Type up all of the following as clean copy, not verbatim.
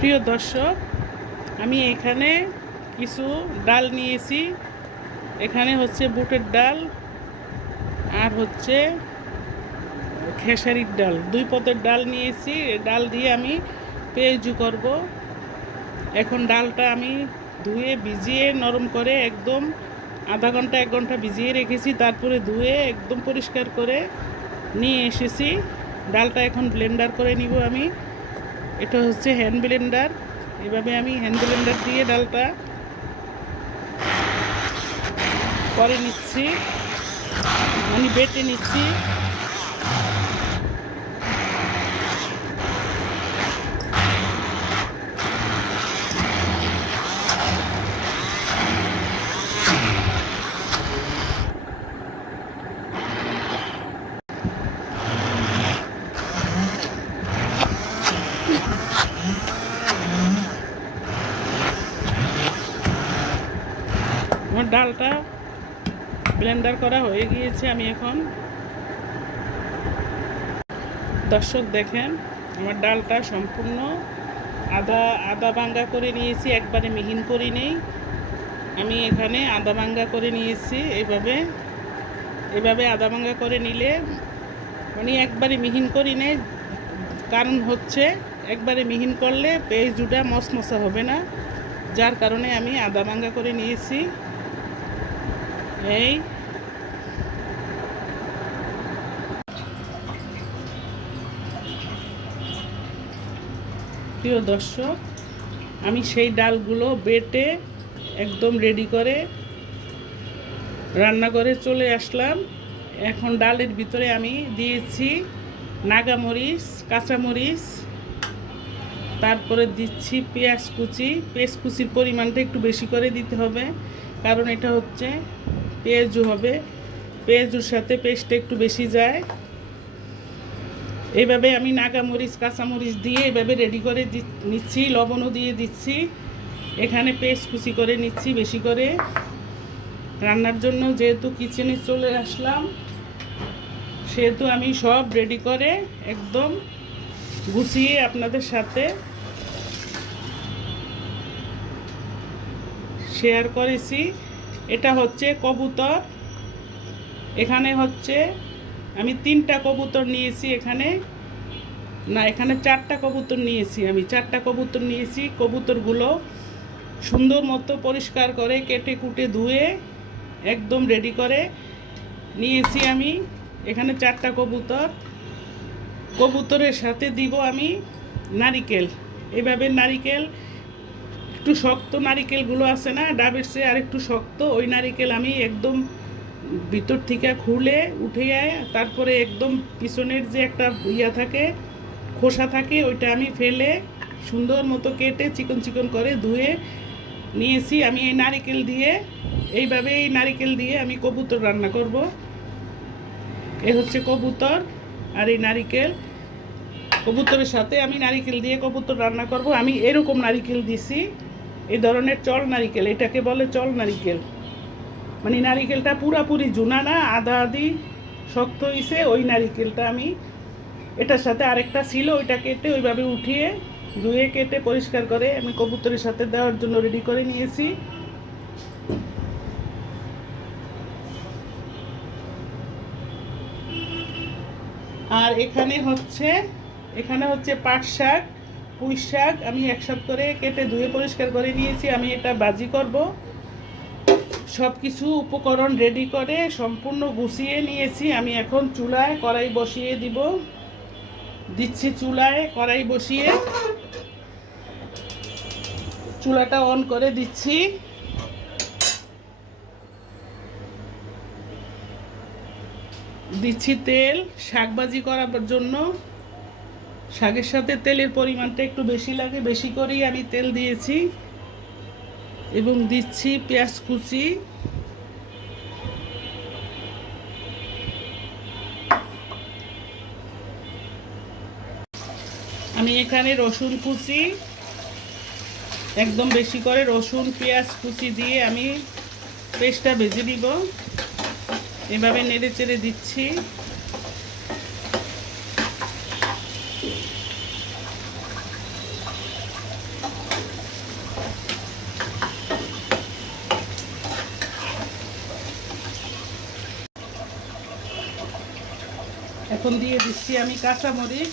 প্রিয় দর্শক, আমি এখানে কিছু ডাল নিয়েছি। এখানে হচ্ছে বুটের ডাল আর হচ্ছে খেসারির ডাল, দুই পদের ডাল নিয়েছি। ডাল দিয়ে আমি পেঁয়াজু করব। এখন ডালটা আমি ধুয়ে ভিজিয়ে নরম করে একদম আধা ঘন্টা 1 ঘন্টা ভিজিয়ে রেখেছি। তারপরে ধুয়ে একদম পরিষ্কার করে নিয়ে এসেছি। ডালটা এখন ব্লেন্ডার করে নিব আমি। এটা হচ্ছে হ্যান্ড ব্লেন্ডার। এভাবে আমি হ্যান্ড ব্লেন্ডার দিয়ে ডালটা করে নিচ্ছি, মানে বেটে নিচ্ছি। আমার ডালটা ব্লেন্ডার করা হয়ে গিয়েছে। আমি এখন দর্শক দেখেন, আমার ডালটা সম্পূর্ণ আদা আদা ভাঙ্গা করে নিয়েছি, একবারে মিহিন করি নেই। আমি এখানে আদা ভাঙ্গা করে নিয়েছি। এভাবে আদা ভাঙ্গা করে নিলে মানে একবারে মিহিন করি নেই, কারণ হচ্ছে একবারে মিহিন করলে পেঁয়াজুটা মশমশা হবে না, যার কারণে আমি আদা ভাঙ্গা করে নিয়েছি। এই প্রিয় দর্শক, আমি সেই ডালগুলো বেটে একদম রেডি করে রান্না করে চলে আসলাম। এখন ডালের ভিতরে আমি দিয়েছি নাগামরিচ, কাঁচামরিচ, তারপরে দিচ্ছি পেঁয়াজ কুচির পরিমাণটা একটু বেশি করে দিতে হবে, কারণ এটা হচ্ছে পেঁয়াজু হবে। পেঁয়াজুর সাথে পেস্টটা একটু বেশি যায়। এইভাবে আমি নাগামরিচ, কাঁচামরিচ দিয়ে এভাবে রেডি করে নিচ্ছি। লবণও দিয়ে দিচ্ছি। এখানে পেস্ট কুচি করে নিচ্ছি বেশি করে রান্নার জন্য। যেহেতু কিচেনে চলে আসলাম, সেহেতু আমি সব রেডি করে একদম গুছিয়ে আপনাদের সাথে শেয়ার করেছি। এটা হচ্ছে কবুতর। এখানে হচ্ছে আমি 3টা কবুতর নিয়েছি। এখানে 4টা কবুতর নিয়েছি। আমি 4টা কবুতর নিয়েছি। কবুতরগুলো সুন্দর মতো পরিষ্কার করে কেটে কুটে ধুয়ে একদম রেডি করে নিয়েছি আমি। এখানে 4টা কবুতরের সাথে দিব আমি নারিকেল। এভাবে নারিকেল, একটু শক্ত নারিকেলগুলো আছে না, ডাবের চেয়ে আর একটু শক্ত, ওই নারিকেল আমি একদম ভিতর থেকে খুলে উঠে তারপরে একদম পিছনের যে একটা থাকে, খোসা থাকে, ওইটা আমি ফেলে সুন্দর মতো কেটে চিকন চিকন করে ধুয়ে নিয়েছি। আমি এই নারিকেল দিয়ে আমি কবুতর রান্না করব। এ হচ্ছে কবুতর আর এই নারিকেল। কবুতরের সাথে আমি নারিকেল দিয়ে কবুতর রান্না করব। আমি এরকম নারিকেল দিছি, এই ধরনের চল নারিকেল, এটাকে বলে চল নারিকেল। মানে নারিকেলটা পুরাপুরি জুনা না, আধা আধি শক্ত হয়েছে, ওই নারিকেলটা আমি। এটার সাথে আরেকটা ছিল, ওইটা কেটে ওইভাবে উঠিয়ে ধুয়ে কেটে পরিষ্কার করে আমি কবুতরের সাথে দেওয়ার জন্য রেডি করে নিয়েছি। আর এখানে হচ্ছে পাট শাক, পুঁই শাক আমি একসাথে করে কেটে ধুয়ে পরিষ্কার করে নিয়েছি। আমি এটা ভাজি করব। সব কিছু উপকরণ রেডি করে সম্পূর্ণ গুছিয়ে নিয়েছি। আমি এখন চুলায় কড়াই বসিয়ে দিচ্ছি। চুলায় কড়াই বসিয়ে চুলাটা অন করে দিচ্ছি। তেল, শাক ভাজি করার জন্য। শাকের সাথে তেলের পরিমাণটা একটু বেশি লাগে, বেশি করেই আমি তেল দিয়েছি। এবং দিচ্ছি পেঁয়াজ কুচি, আমি এখানে রসুন কুচি, একদম বেশি করে রসুন পেঁয়াজ কুচি দিয়ে আমি পেস্টটা ভেজে নিব। এভাবে নেড়ে চেড়ে দিচ্ছি। এখন দিয়ে দিচ্ছি আমি কাঁচামরিচ,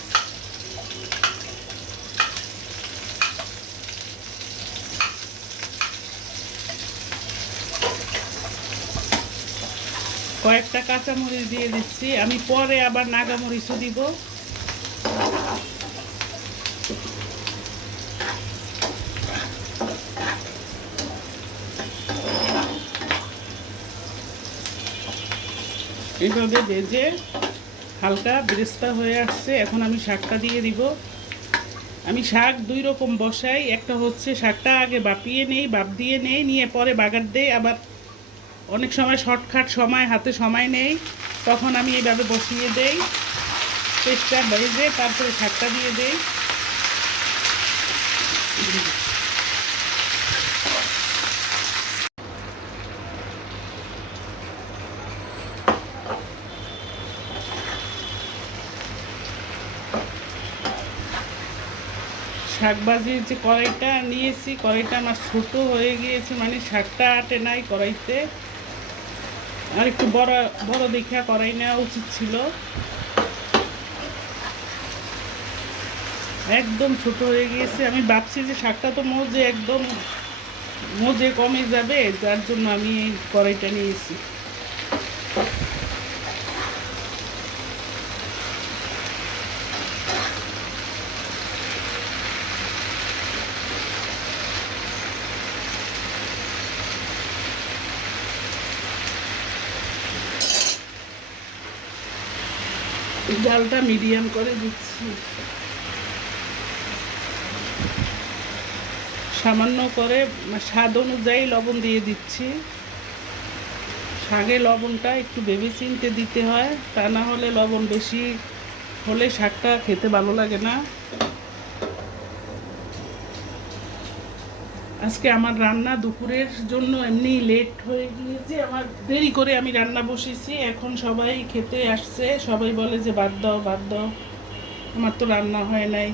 কয়েকটা কাঁচামরিচ দিয়ে দিচ্ছি। আমি পরে আবার নাগামরিচও দিব। এইভাবে ভেজে হালকা বেরেস্তা হয়ে আসছে। এখন আমি শাকটা দিয়ে দিব। আমি শাক দুই রকম বসাই, একটা হচ্ছে শাকটা আগে বাপিয়ে নেই, বাপ দিয়ে নেই, নিয়ে পরে বাগার দেই। আবার অনেক সময় শর্টকাট সময় হাতে সময় নেই, তখন আমি এইভাবে বসিয়ে দেই, পেস্টটা ভেজে তারপরে শাকটা দিয়ে দেই। শাকবাজির যে কড়াইটা নিয়েছি, কড়াইটা আমার ছোটো হয়ে গিয়েছে, মানে শাকটা আটে নাই কড়াইতে। আর একটু বড় বড় দেখা কড়াই নেওয়া উচিত ছিল। একদম ছোট হয়ে গিয়েছে। আমি ভাবছি যে শাকটা তো মজে একদম মজে কমে যাবে, যার জন্য আমি এই কড়াইটা নিয়েছি। জালটা মিডিয়াম করে দিচ্ছি। সামান্য করে স্বাদ অনুযায়ী লবণ দিয়ে দিচ্ছি। শাকে লবণটা একটু ভেবে চিনতে দিতে হয়, তা না হলে লবণ বেশি হলে শাকটা খেতে ভালো লাগে না। আজকে আমার রান্না দুপুরের জন্য এমনি লেট হয়ে গিয়েছে, আমার দেরি করে আমি রান্না বসেছি। এখন সবাই খেতে আসছে, সবাই বলে যে বাদ দাও বাদ দাও, আমার তো রান্না হয় নাই।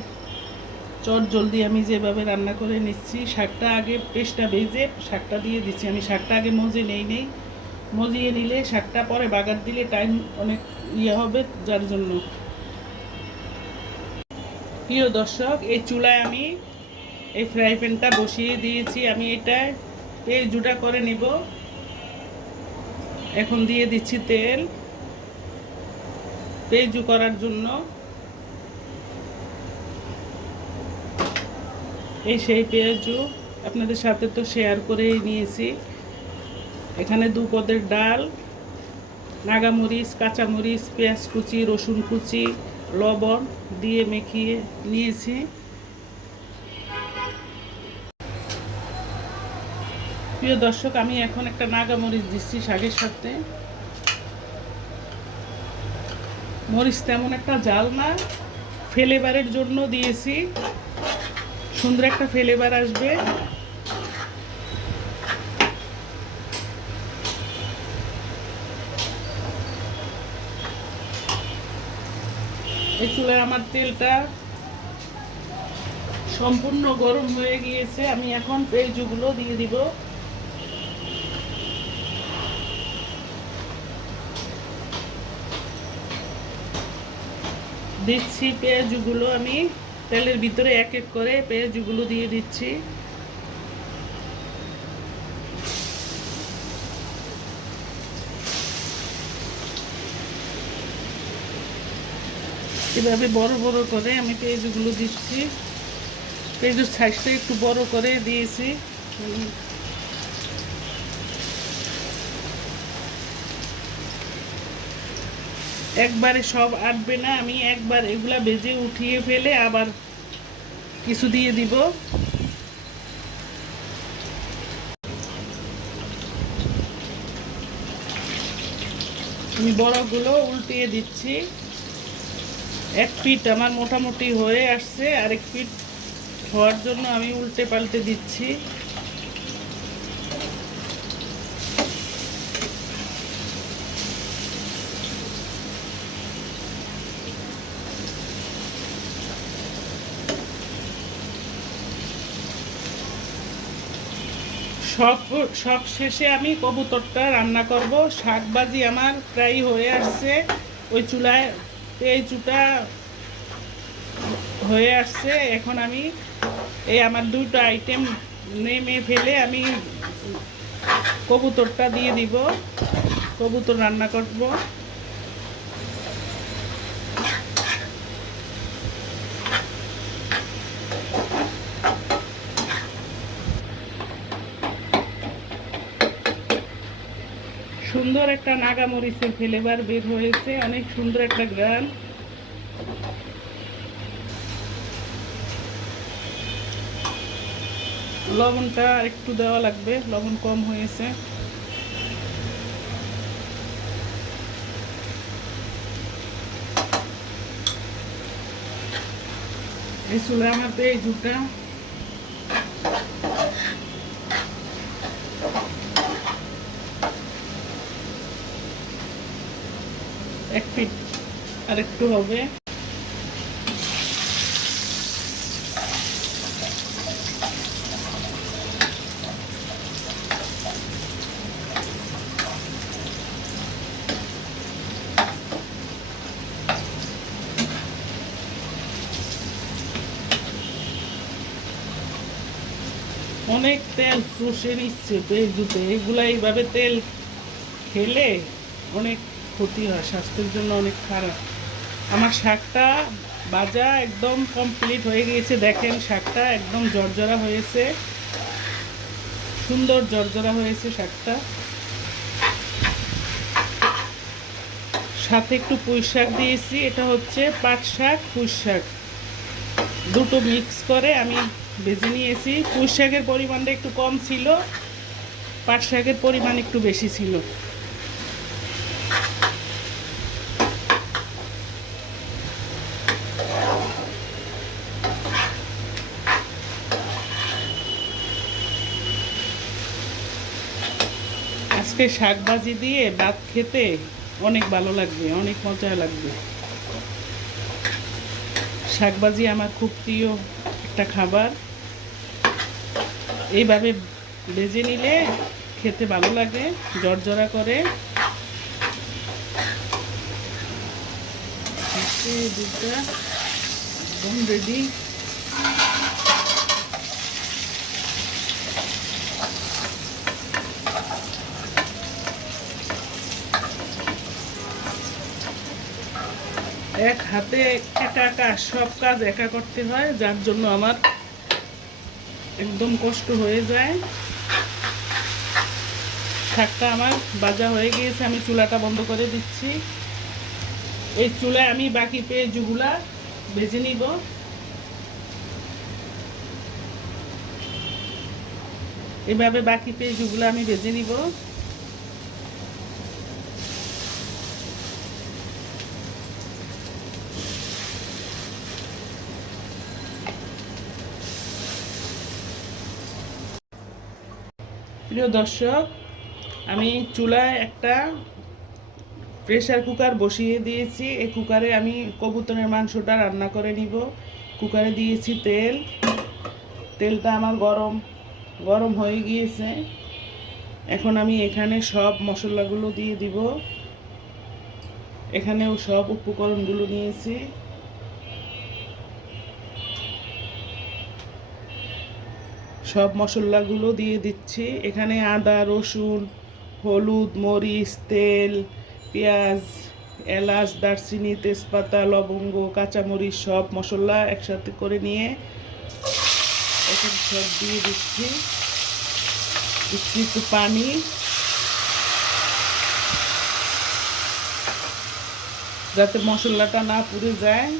চট জলদি আমি যেভাবে রান্না করে নিচ্ছি, শাকটা আগে পেস্টটা ভেজে শাকটা দিয়ে দিচ্ছি। আমি শাকটা আগে নেই, মজিয়ে নিলে শাকটা পরে বাগার দিলে টাইম অনেক হবে, যার জন্য। প্রিয় দর্শক, এই চুলায় আমি এই ফ্রাই প্যানটা বসিয়ে দিয়েছি। আমি এটা পেঁয়াজুটা করে নেব। এখন দিয়ে দিচ্ছি তেল পেঁয়াজু করার জন্য। এই সেই পেঁয়াজু আপনাদের সাথে তো শেয়ার করেই নিয়েছি। এখানে 2 পদের ডাল, নাগামরিচ, কাঁচামরিচ, পেঁয়াজ কুচি, রসুন কুচি, লবণ দিয়ে মেখিয়ে নিয়েছি। প্রিয় দর্শক, আমি এখন একটা নাগামরিচ দিচ্ছি শাকের সাথে। মরিচ তেমন একটা জাল না, ফ্লেভারের জন্য দিয়েছি, সুন্দর একটা ফ্লেভার আসবে। এই চুলায় আমার তেলটা সম্পূর্ণ গরম হয়ে গিয়েছে। আমি এখন পেঁয়াজগুলো দিয়ে দিব। দিচ্ছি পেঁয়াজগুলো, আমি তেলের ভিতরে এক এক করে পেঁয়াজগুলো দিয়ে দিচ্ছি। এভাবে বড় বড় করে আমি পেঁয়াজগুলো দিচ্ছি। পেঁয়াজের সাইজটা একটু বড় করে দিয়েছি। একবারে সব আটবে না, আমি একবার এগুলা ভেজে উঠিয়ে ফেলে আবার কিছু দিয়ে দিব। আমি বড়গুলো উল্টিয়ে দিচ্ছি। এক পিঠ আমার মোটামুটি হয়ে আসছে, আরেক পিঠ হওয়ার জন্য আমি উল্টে পাল্টে দিচ্ছি। সব শেষে আমি কবুতরটা রান্না করব। শাকবাজি আমার প্রায় হয়ে আসছে। ওই চুলায় পেঁয়াজুটা হয়ে আসছে। এখন আমি এই আমার দুটো আইটেম নেমে ফেলে আমি কবুতরটা দিয়ে দিব, কবুতর রান্না করব। সুন্দর একটা নাগামরিচের ফ্লেভার বের হয়েছে, অনেক সুন্দর একটা গ্রান। লবণটা একটু দেওয়া লাগবে, লবণ কম হয়েছে। এই চুলা আমার পেঁয়াজুটা এক ফিট আর একটু হবে। অনেক তেল চুষে নিচ্ছে পেঁয়াজুতে, এগুলা এইভাবে তেল খেলে অনেক ক্ষতি হয়, স্বাস্থ্যের জন্য অনেক খারাপ। আমার শাকটা ভাজা একদম কমপ্লিট হয়ে গিয়েছে, দেখেন শাকটা একদম জর্জরা হয়েছে, সুন্দর জর্জরা হয়েছে শাকটা। সাথে একটু পুঁই শাক দিয়েছি, এটা হচ্ছে পাট শাক পুঁই শাক, দুটো মিক্স করে আমি ভেজে নিয়েছি। পুঁই শাকের পরিমাণটা একটু কম ছিল, পাট শাকের পরিমাণ একটু বেশি ছিল। আজকে শাক ভাজি দিয়ে ভাত খেতে অনেক ভালো লাগবে, অনেক মজা লাগবে। শাক ভাজি আমার খুব প্রিয় একটা খাবার, এইভাবে ভেজে নিলে খেতে ভালো লাগে, জর্জরা করে। দুধটা একদম রেডি। এক হাতে একা সব কাজ একা করতে হয়, যার জন্য আমার একদম কষ্ট হয়ে যায়। শাকটা আমার ভাজা হয়ে গিয়েছে, আমি চুলাটা বন্ধ করে দিচ্ছি। এই চুলায় আমি বাকি পেঁয়াজগুলা ভেজে নিব। এভাবে বাকি পেঁয়াজগুলো আমি ভেজে নিব। প্রিয় দর্শক, আমি চুলায় একটা প্রেসার কুকার বসিয়ে দিয়েছি। এই কুকারে আমি কবুতরের মাংসটা রান্না করে নিব। কুকারে দিয়েছি তেল, তেলটা আমার গরম হয়ে গিয়েছে। এখন আমি এখানে সব মশলাগুলো দিয়ে দিব। এখানেও সব উপকরণগুলো নিয়েছি। সব মশলাগুলো দিয়ে দিচ্ছি। এখানে আদা, রসুন, হলুদ, মরিচ, তেল, পেঁয়াজ, এলাচ, দারচিনি, তেজপাতা, লবঙ্গ, কাঁচামরিচ সব মশলা একসাথে করে নিয়ে এখানে সব দিয়ে দিচ্ছি। একটু পানি, যাতে মশলাটা না পুড়ে যায়।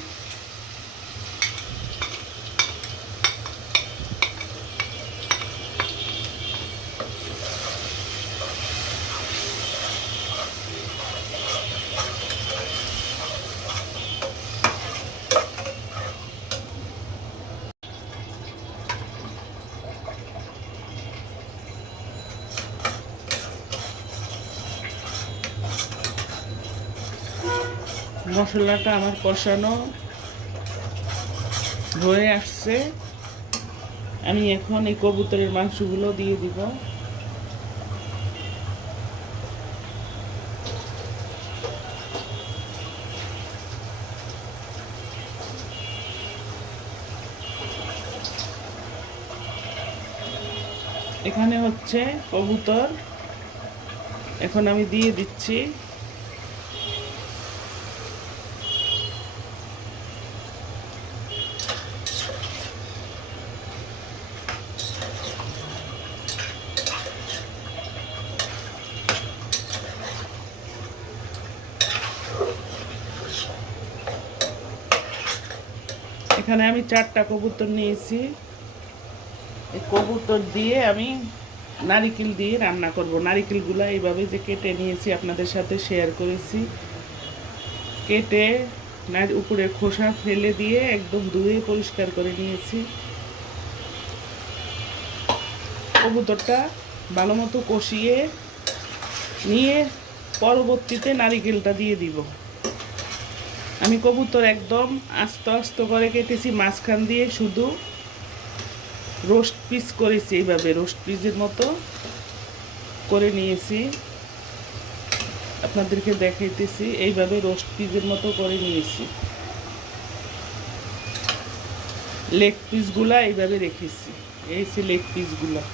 মশলাটা আমার কষানো হয়ে আসছে। আমি এখন এই কবুতরের মাংসগুলো দিয়ে দিব। এখানে হচ্ছে কবুতর, এখন আমি দিয়ে দিচ্ছি। এখানে আমি 4টা কবুতর নিয়েছি। এই কবুতর দিয়ে আমি নারিকেল দিয়ে রান্না করব। নারিকেলগুলো এইভাবে যে কেটে নিয়েছি আপনাদের সাথে শেয়ার করেছি। কেটে উপরে খোসা ফেলে দিয়ে একদম ধুয়ে পরিষ্কার করে নিয়েছি। কবুতরটা ভালো মতো কষিয়ে নিয়ে পরবর্তীতে নারিকেলটা দিয়ে দিব। আমি কবুতর একদম আস্তে আস্তে করে কেটেছি, মাঝখান দিয়ে শুধু রোস্ট পিস করেছি, এইভাবে রোস্ট পিসের মতো করে নিয়েছি। আপনাদেরকে দেখাইতেছি, এইভাবে রোস্ট পিসের মতো করে নিয়েছি। লেগ পিসগুলা এইভাবে রেখেছি, এই সে লেগ পিসগুলা।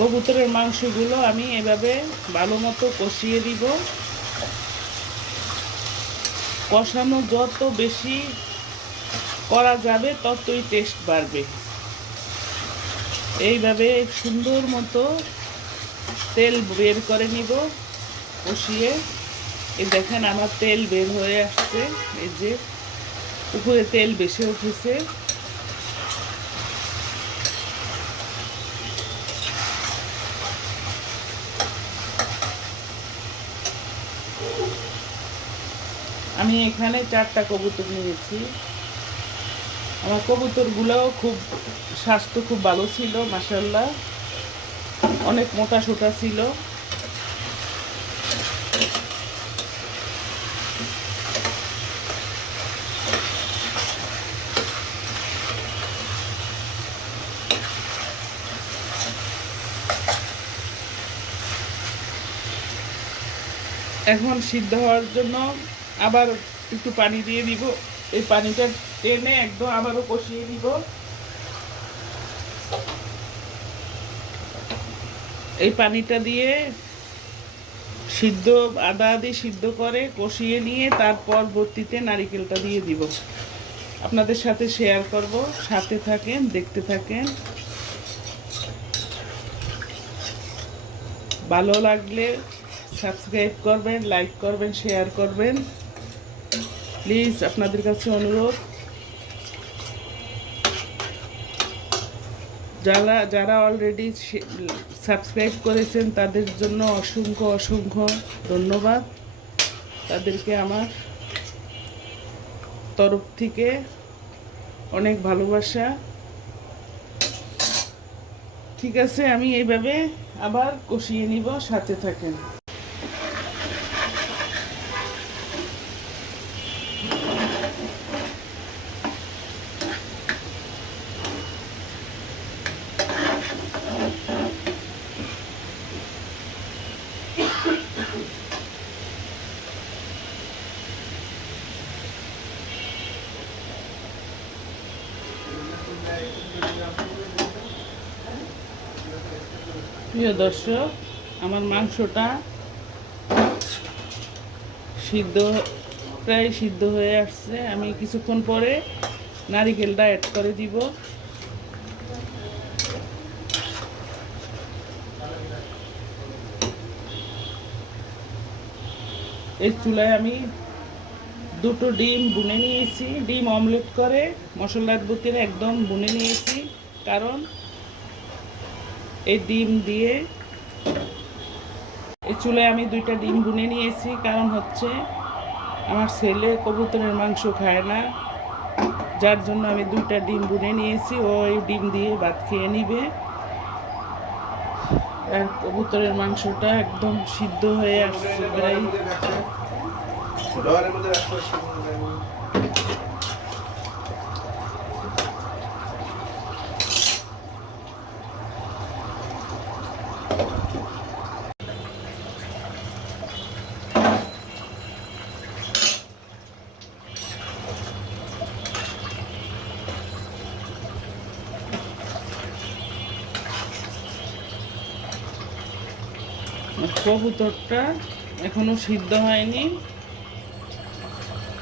কবুতরের মাংসগুলো আমি এভাবে ভালো মতো কষিয়ে দিব। কষানো যত বেশি করা যাবে ততই টেস্ট বাড়বে। এইভাবে সুন্দর মতো তেল বের করে নিব কষিয়ে। এই দেখেন আমার তেল বের হয়ে আসছে, এই যে উপরে তেল বেশি উঠেছে। আমি এখানে 4টা কবুতর নিয়েছি। আমার কবুতরগুলোও খুব স্বাস্থ্য খুব ভালো ছিল, মাশাআল্লাহ, অনেক মোটা সোটা ছিল। এখন সিদ্ধ হওয়ার জন্য আবার একটু পানি দিয়ে দিব। এই পানিটা টেনে একদম আবারও কষিয়ে দিব। এই পানিটা দিয়ে সিদ্ধ আদা আদি সিদ্ধ করে কষিয়ে নিয়ে তার পরবর্তীতে নারিকেলটা দিয়ে দিব। আপনাদের সাথে শেয়ার করব, সাথে থাকেন, দেখতে থাকেন। ভালো লাগলে সাবস্ক্রাইব করবেন, লাইক করবেন, শেয়ার করবেন। প্লিজ আপনাদের কাছে অনুরোধ, যারা অলরেডি সাবস্ক্রাইব করেছেন তাদের জন্য অসংখ্য অসংখ্য ধন্যবাদ। তাদেরকে আমার তরফ থেকে অনেক ভালোবাসা। ঠিক আছে, আমি এইভাবে আবার কষিয়ে নিব, সাথে থাকেন। প্রিয় দর্শক, আমার মাংসটা প্রায় সিদ্ধ হয়ে আসছে। আমি কিছুক্ষণ পরে নারিকেলটা অ্যাড করে দিব। এই চুলায় আমি 2টো ডিম বুনে নিয়েছি, ডিম অমলেট করে মশলার ভিতরে একদম বুনে নিয়েছি। কারণ এই ডিম দিয়ে এই চুলায় আমি 2টা ডিম বুনে নিয়েছি, কারণ হচ্ছে আমার ছেলে কবুতরের মাংস খায় না, যার জন্য আমি 2টা ডিম বুনে নিয়েছি। ও এই ডিম দিয়ে ভাত খেয়ে নিবে। আর কবুতরের মাংসটা একদম সিদ্ধ হয়ে আসছে প্রায়। কবুতরটা এখনো সিদ্ধ হয়নি।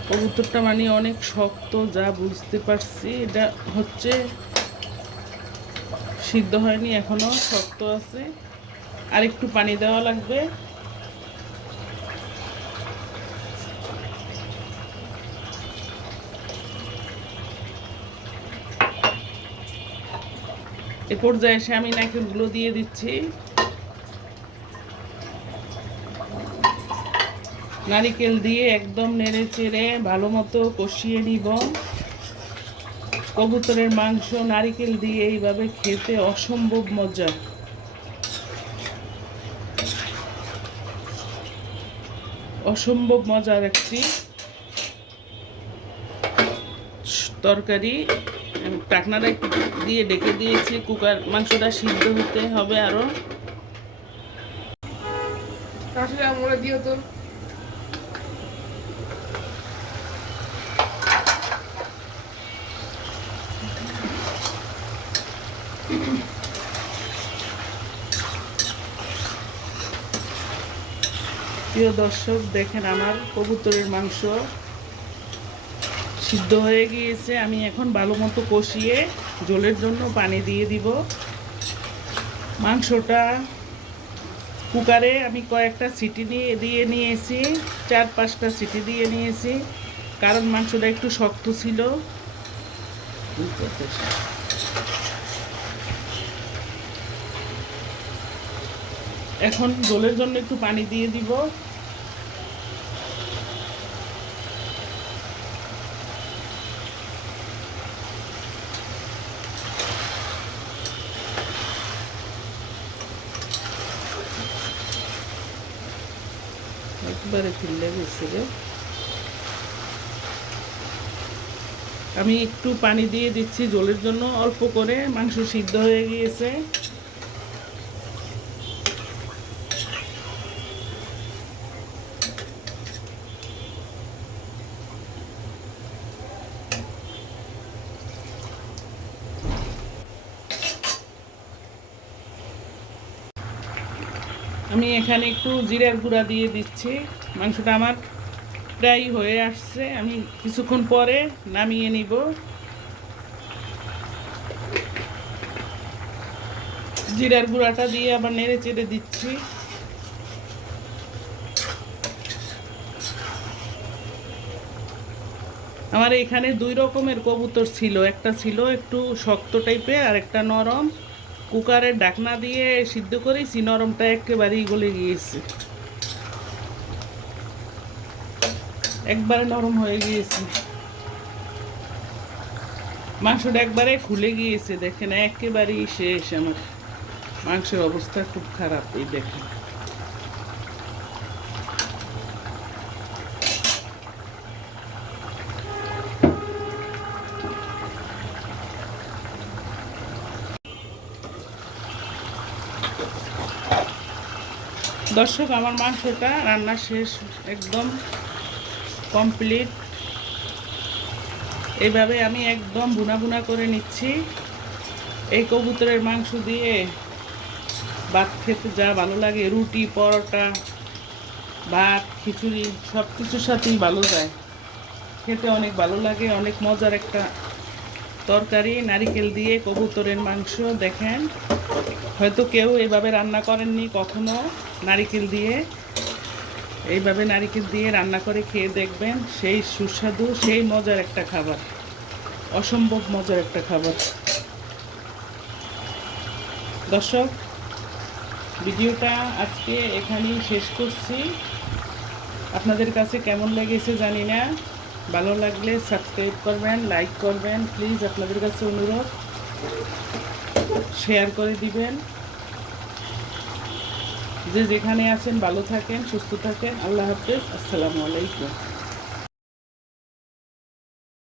কবুতরটা মানে অনেক শক্ত, যা বুঝতে পারছি। এটা হচ্ছে সিদ্ধ হয়নি, এখনো শক্ত আছে, আর একটু পানি দেওয়া লাগবে। এ পর্যায়ে এসে আমি নারকেলগুলো দিয়ে দিচ্ছি। নারিকেল দিয়ে একদম নেড়ে চেড়ে ভালো মতো কষিয়ে নিব। কবুতরের মাংস নারিকেল দিয়ে এইভাবে খেতে অসম্ভব মজা। অসম্ভব মজার একটি তরকারি। টাকনাটা একটু দিয়ে ডেকে দিয়েছি, কুকার মাংসটা সিদ্ধ হতে হবে আরো। দিও তো। প্রিয় দর্শক, দেখেন আমার কবুতরের মাংস সিদ্ধ হয়ে গিয়েছে। আমি এখন ভালো মতো কষিয়ে ঝোলের জন্য পানি দিয়ে দিব। মাংসটা কুকারে আমি কয়েকটা সিটি দিয়ে নিয়েছি, 4-5টা সিটি দিয়ে নিয়েছি, কারণ মাংসটা একটু শক্ত ছিল। এখন ঝোলের জন্য একটু পানি দিয়ে দিব। একবারে ফিরলে গেছে রে। আমি একটু পানি দিয়ে দিচ্ছি ঝোলের জন্য, অল্প করে। মাংস সিদ্ধ হয়ে গিয়েছে। আমি এখানে একটু জিরার গুঁড়া দিয়ে দিচ্ছি। মাংসটা আমার প্রায় হয়ে আসছে, আমি কিছুক্ষণ পরে নামিয়ে নিব। জিরার গুঁড়াটা দিয়ে আবার নেড়ে চেড়ে দিচ্ছি। আমার এখানে 2 রকমের কবুতর ছিল, একটা ছিল একটু শক্ত টাইপের আর একটা নরম। কুকারের ঢাকনা দিয়ে সিদ্ধ করেছি, নরমটা একেবারেই গলে গিয়েছে, একবারে নরম হয়ে গিয়েছে। মাংসটা একবারে খুলে গিয়েছে, দেখেন একেবারেই শেষ। আমার মাংসের অবস্থা খুব খারাপ, এই দেখেন। দর্শক, আমার মাংসটা রান্না শেষ, একদম কমপ্লিট। এইভাবে আমি একদম ভুনা ভুনা করে নিচ্ছি। এই কবুতরের মাংস দিয়ে ভাত খেতে যা ভালো লাগে, রুটি, পরোটা, ভাত, খিচুড়ি সব কিছুর সাথেই ভালো যায়, খেতে অনেক ভালো লাগে। অনেক মজার একটা তরকারি, নারিকেল দিয়ে কবুতরের মাংস। দেখেন, হয়তো কেউ এইভাবে রান্না করেননি কখনো নারিকেল দিয়ে। এইভাবে নারিকেল দিয়ে রান্না করে খেয়ে দেখবেন, সেই সুস্বাদু, সেই মজার একটা খাবার, অসম্ভব মজার একটা খাবার। দর্শক, ভিডিওটা আজকে এখানেই শেষ করছি। আপনাদের কাছে কেমন লেগেছে জানি না। ভালো লাগলে সাবস্ক্রাইব করবেন, লাইক করবেন, প্লিজ আপনাদের কাছে অনুরোধ। শেয়ার করে দিবেন। যে যেখানে আছেন ভালো থাকেন, সুস্থ থাকেন। আল্লাহ হাফেজ, আসসালামু আলাইকুম।